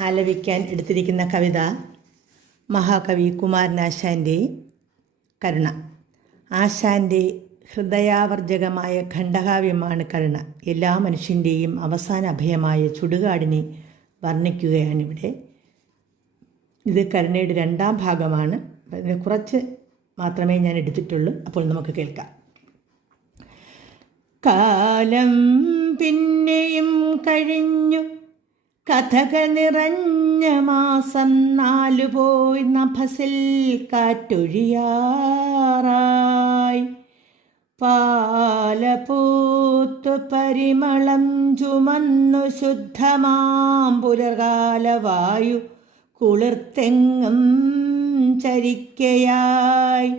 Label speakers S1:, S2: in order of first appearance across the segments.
S1: ആലപിക്കാൻ എടുത്തിരിക്കുന്ന കവിത മഹാകവി കുമാരനാശാന്റെ കരുണ. ആശാന്റെ ഹൃദയാവർജകമായ ഖണ്ഡകാവ്യമാണ് കരുണ. എല്ലാ മനുഷ്യന്റെയും അവസാന അഭയമായ ചുടുകാടിനെ വർണിക്കുകയാണിവിടെ ഇത് കരുണയുടെ രണ്ടാം ഭാഗമാണ്. അതിനെ കുറച്ച് മാത്രമേ ഞാൻ എടുത്തിട്ടുള്ളൂ. അപ്പോൾ നമുക്ക് കേൾക്കാം. കാലം പിന്നെയും കഴിഞ്ഞു. കഥകൾ നിറഞ്ഞ മാസം നാലു പോയി നഭസിൽ കാറ്റൊഴിയാറായി. പാലപൂത്തു പരിമളം ചുമന്നു ശുദ്ധമാം പുലർകാല വായു കുളിർത്തെങ്ങും ചരിക്കയായി.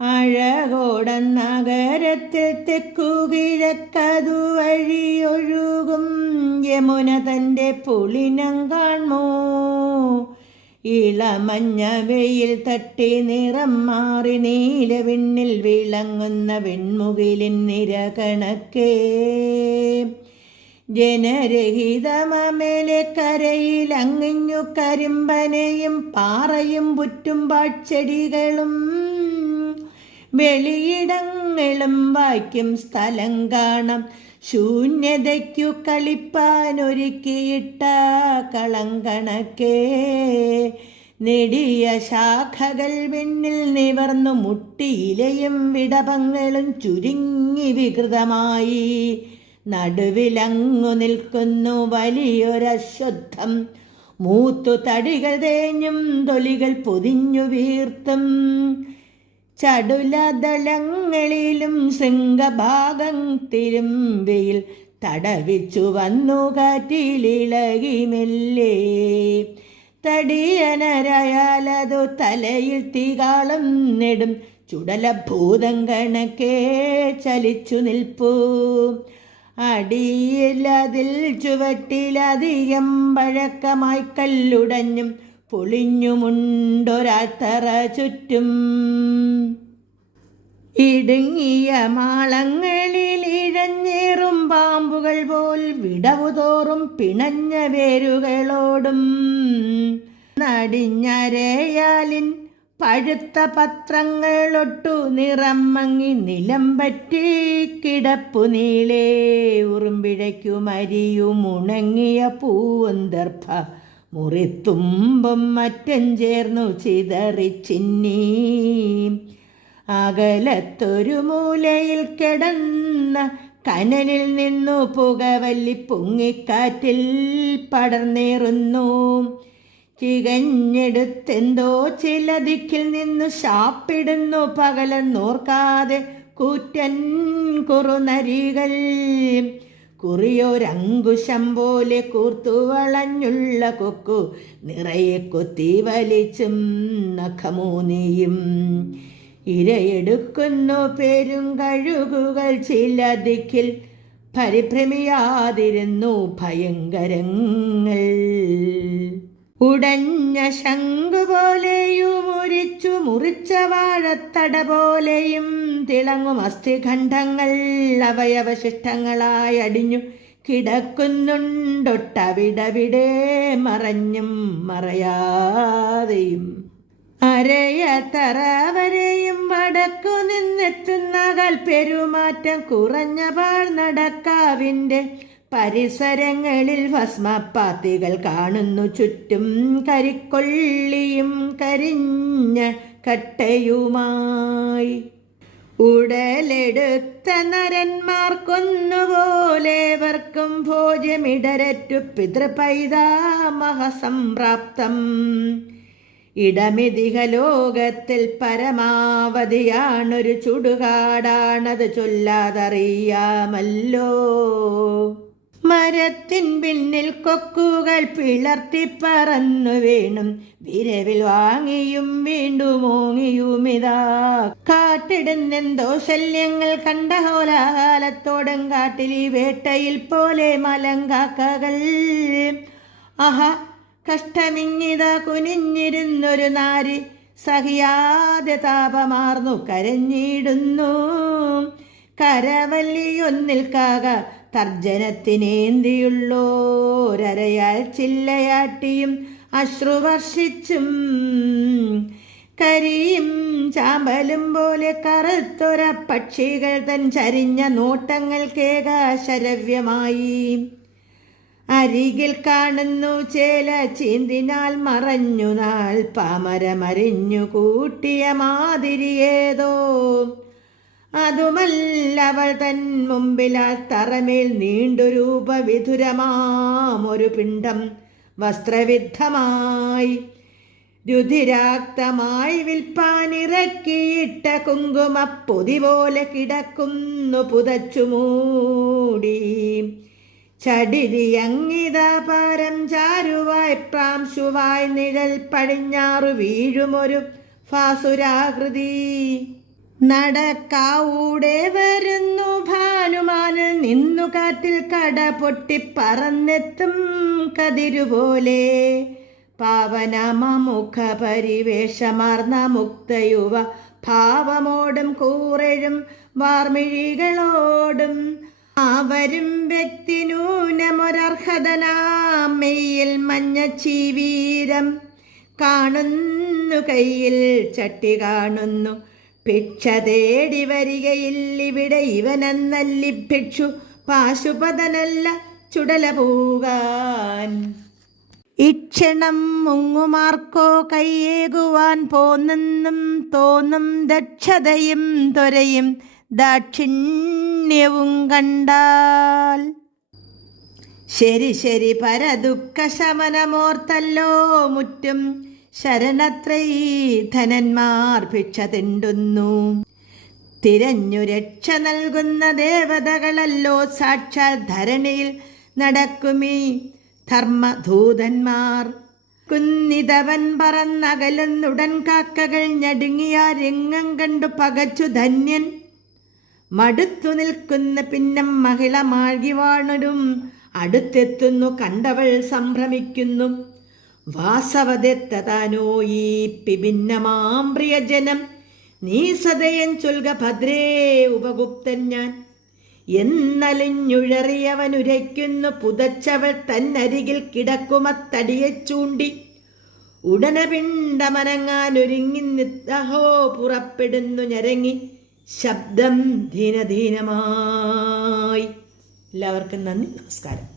S1: അഴകോടൻ നഗരത്തിൽ തെക്കുകിഴക്കതു വഴിയൊഴുകും യമുന തന്റെ പുളിനം കാൺമോ ഇളമഞ്ഞ വെയിൽ തട്ടി നിറം മാറി നീല വിണ്ണിൽ വിളങ്ങുന്ന വെൺമുകിലിൻ നിര കണക്കേ ജനരഹിതമേലെ കരയിൽ അങ്ങിഞ്ഞു കരിമ്പനയും പാറയും പുറ്റും പാച്ചെടികളും വെളിയിടങ്ങളും വായിക്കും സ്ഥലം കാണാം. ശൂന്യതയ്ക്കു കളിപ്പാനൊരുക്കിയിട്ട കളങ്കണക്കേ. നെടിയ ശാഖകൾ വിണ്ണിൽ നിവർന്നു മുട്ടിയിലയും വിടപങ്ങളും ചുരുങ്ങി വികൃതമായി. നടുവിലങ്ങു നിൽക്കുന്നു വലിയൊരശ്വത്ഥം. മൂത്തു തടികൾ തേഞ്ഞും തൊലികൾ പൊതിഞ്ഞു വീർത്തും. ചടുലദളങ്ങളിലും ശൃംഗഭാഗത്തിലും വെയിൽ തടവിച്ചു വന്നു കാറ്റിലിളകി മെല്ലേ തടിയനരയാലതു തലയിൽ തീകാളം നെടും ചുടലഭൂതം കണക്കേ ചലിച്ചു നിൽപ്പൂ. അടിയിലതിൽ ചുവട്ടിലധികം പഴക്കമായി കല്ലുടഞ്ഞും പൊളിഞ്ഞുമുണ്ടൊരാത്തറ ചുറ്റും. ഇടുങ്ങിയ മാളങ്ങളിൽ ഇഴഞ്ഞേറും പാമ്പുകൾ പോൽ വിടവുതോറും പിണഞ്ഞ വേരുകളോടും. നടിഞ്ഞരയാലിൻ പഴുത്ത പത്രങ്ങളൊട്ടു നിറം മങ്ങി നിലം പറ്റി കിടപ്പു നീളേ. ഉറുമ്പിഴയ്ക്കും അരിയും ഉണങ്ങിയ പൂവന്തർഭ മുറിത്തുമ്പും മറ്റം ചേർന്നു ചിതറിച്ചിന്നി അകലത്തൊരു മൂലയിൽ കിടന്ന കനലിൽ നിന്നു പുകവല്ലി പൊങ്ങിക്കാറ്റിൽ പടർന്നേറുന്നു. ചികഞ്ഞെടുത്തെന്തോ ചില ദിക്കിൽ നിന്നു ശാപ്പിടുന്നു പകലെന്നോർക്കാതെ കൂറ്റൻ കുറുനരികൾ. കുറിയൊരങ്കുശം പോലെ കൂർത്തു വളഞ്ഞുള്ള കൊക്കു നിറയെ കൊത്തി വലിച്ചും നഖമൂനിയും ഇരയെടുക്കുന്നു പേരും കഴുകുകൾ ചില ദിക്കിൽ പരിഭ്രമിയാതിരുന്നു ഭയങ്കരങ്ങൾ. ഉടഞ്ഞ ശംഖു പോലെയും മുരിച്ചു മുറിച്ച വാഴത്തട പോലെയും തിളങ്ങും അസ്ഥിഖണ്ഡങ്ങൾ അവയവശിഷ്ടങ്ങളായി അടിഞ്ഞു കിടക്കുന്നുണ്ടൊട്ടവിടവിടെ മറഞ്ഞും മറയാതെയും. അരയത്തറ വരെയും വടക്കു നിന്നെത്തുന്ന കൽപ്പെരുമാറ്റം കുറഞ്ഞ പാൾ നടക്കാവിന്റെ പരിസരങ്ങളിൽ ഭസ്മപ്പാത്തികൾ കാണുന്നു. ചുറ്റും കരിക്കൊള്ളിയും കരിഞ്ഞ കട്ടയുമായി. ഉടലെടുത്ത നരന്മാർക്കൊന്നുപോലെവർക്കും ഭോജ്യമിടരറ്റു. പിതൃപൈതാമഹസംപ്രാപ്തം ഇടമിതിക ലോകത്തിൽ പരമാവധിയാണൊരു ചുടുകാടാണത് ചൊല്ലാതറിയാമല്ലോ. മരത്തിൻ പിന്നിൽ കൊക്കുകൾ പിളർത്തി പറന്നു വീണും. വിരവിൽ വാങ്ങിയും വീണ്ടും ഓങ്ങിയുമിതാ കാട്ടിടുന്നെന്തോ ശല്യങ്ങൾ കണ്ട ഹോലാകാലത്തോടും കാട്ടിൽ ഈ വേട്ടയിൽ പോലെ മലങ്കാക്കകൾ ആഹാ കഷ്ടമിങ്ങിത കുനിഞ്ഞിരുന്നൊരു നാരി. സഹിയാതെ താപമാർന്നു കരഞ്ഞിടുന്നു. കരവല്ലിയൊന്നിൽ കാക തർജനത്തിനേന്തിയുള്ളോരരയാൽ ചില്ലയാട്ടിയും അശ്രുവർഷിച്ചും കരിയും ചാമ്പലും പോലെ കറുത്തൊര പക്ഷികൾ തൻ ചരിഞ്ഞ നോട്ടങ്ങൾക്കേക ശരവ്യമായി. അരികിൽ കാണുന്നു ചേല ചീന്തിനാൽ മറഞ്ഞു നാൾ പാമരമറിഞ്ഞു കൂട്ടിയ മാതിരിയേതോ അതുമല്ലവൾ തൻ മുമ്പിലാൽ തറമേൽ നീണ്ടുരൂപവിധുരമാമൊരു പിണ്ടം വസ്ത്രവിദ്ധമായി രുധിരാക്തമായി വിൽപ്പാനിറക്കിയിട്ട കുങ്കുമപ്പൊതി പോലെ കിടക്കുന്നു പുതച്ചു മൂടി. ചടിരിയങ്ങിതാപാരം ചാരുവായി പ്രാംശുവായി നിഴൽ പടിഞ്ഞാറു വീഴുമൊരു ഫാസുരാകൃതി. നടക്കാവൂടെ വരുന്നു ഭാനുമാനിൽ നിന്നു കാറ്റിൽ കട പൊട്ടി പറന്നെത്തും കതിരുപോലെ. പാവനമമുഖ പരിവേഷമാർന്ന മുക്തയുവ ഭാവമോടും കൂറഴും വാർമിഴികളോടും. അവരും വ്യക്തി നൂനമൊരർഹതനാമെയിൽ മഞ്ഞ ചീവീരം കാണുന്നു കയ്യിൽ ചട്ടി കാണുന്നു. ഭിക്ഷ തേടി വരികയിൽ ഇവിടെ ഇവനെന്നല്ലി ഭിക്ഷു പാശുപതനല്ല ചുടല പോകാൻ. ഇക്ഷണം മുങ്ങുമാർക്കോ കൈയേകുവാൻ പോന്നെന്നും തോന്നും ദക്ഷതയും ത്വരയും ദാക്ഷിണ്യവും കണ്ടാൽ. ശരി ശരി പരദുഃഖ ശമനമോർത്തല്ലോ മുറ്റും ശരണത്രൈ ധനന്മാർ ഭിക്ഷ തിണ്ടുന്നു തിരഞ്ഞു രക്ഷ നൽകുന്ന ദേവതകളല്ലോ സാക്ഷാൽ ധരണിയിൽ നടക്കുമീ ധർമ്മധൂതന്മാർ കുന്നിതവൻ പറന്നകലുന്നുടൻ കാക്കകൾ ഞടുങ്ങിയ രംഗം കണ്ടു പകച്ചു ധന്യൻ. മടുത്തു നിൽക്കുന്ന പിന്നം മഹിള മാഴ്കിവാണരും അടുത്തെത്തുന്നു കണ്ടവൾ സംഭ്രമിക്കുന്നു. വാസവദത്തതാനോ ഈ പ്രിയജനം. നീ സദയൻ ചൊൽക ഭദ്രേ ഉപഗുപ്തൻ ഞാൻ. എന്നലിഞ്ഞുഴറിയവനുരയ്ക്കുന്നു പുതച്ചവൾ തന്നരികിൽ കിടക്കുമത്തടിയെ ചൂണ്ടി. ഉടനെ പിണ്ടമനങ്ങാനൊരുങ്ങി നിത്തഹോ പുറപ്പെടുന്നു ഞരങ്ങി. ശബ്ദം ധീനധീനമായി എല്ലാവർക്കും നന്ദി നമസ്കാരം.